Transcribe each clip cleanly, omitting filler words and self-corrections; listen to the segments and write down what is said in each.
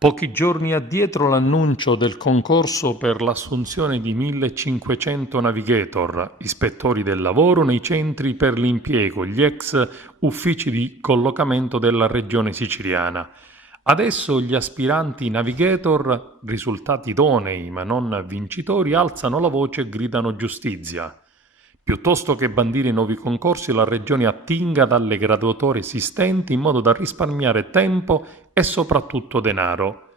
Pochi giorni addietro l'annuncio del concorso per l'assunzione di 1500 navigator, ispettori del lavoro nei centri per l'impiego, gli ex uffici di collocamento della regione siciliana. Adesso gli aspiranti navigator, risultati idonei ma non vincitori, alzano la voce e gridano giustizia. Piuttosto che bandire nuovi concorsi, la Regione attinga dalle graduatorie esistenti in modo da risparmiare tempo e soprattutto denaro.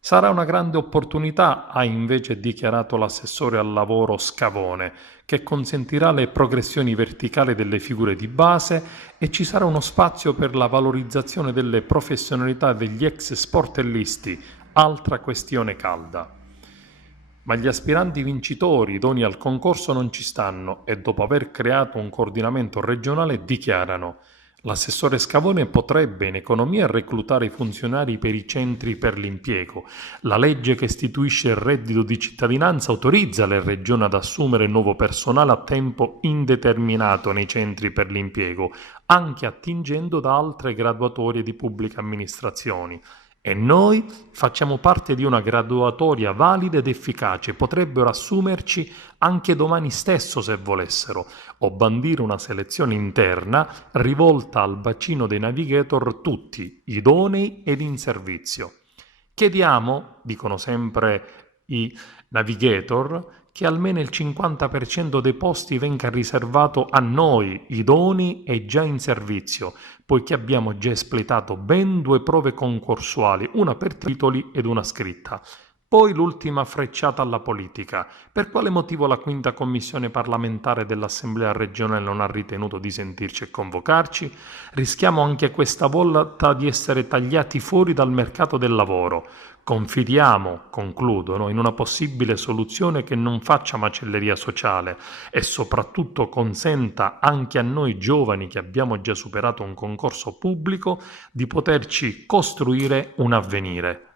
Sarà una grande opportunità, ha invece dichiarato l'assessore al lavoro Scavone, che consentirà le progressioni verticali delle figure di base e ci sarà uno spazio per la valorizzazione delle professionalità degli ex sportellisti, altra questione calda. Ma gli aspiranti vincitori idonei al concorso non ci stanno e dopo aver creato un coordinamento regionale dichiarano: l'assessore Scavone potrebbe in economia reclutare i funzionari per i centri per l'impiego. La legge che istituisce il reddito di cittadinanza autorizza le regioni ad assumere nuovo personale a tempo indeterminato nei centri per l'impiego, anche attingendo da altre graduatorie di pubbliche amministrazioni. E noi facciamo parte di una graduatoria valida ed efficace, potrebbero assumerci anche domani stesso se volessero, o bandire una selezione interna rivolta al bacino dei navigator tutti, idonei ed in servizio. Chiediamo, dicono sempre i navigator, che almeno il 50% dei posti venga riservato a noi, idonei e già in servizio, poiché abbiamo già espletato ben 2 prove concorsuali, una per titoli ed una scritta. Poi l'ultima frecciata alla politica. Per quale motivo la quinta commissione parlamentare dell'Assemblea regionale non ha ritenuto di sentirci e convocarci? Rischiamo anche questa volta di essere tagliati fuori dal mercato del lavoro. Confidiamo, concludono, in una possibile soluzione che non faccia macelleria sociale e soprattutto consenta anche a noi giovani che abbiamo già superato un concorso pubblico di poterci costruire un avvenire.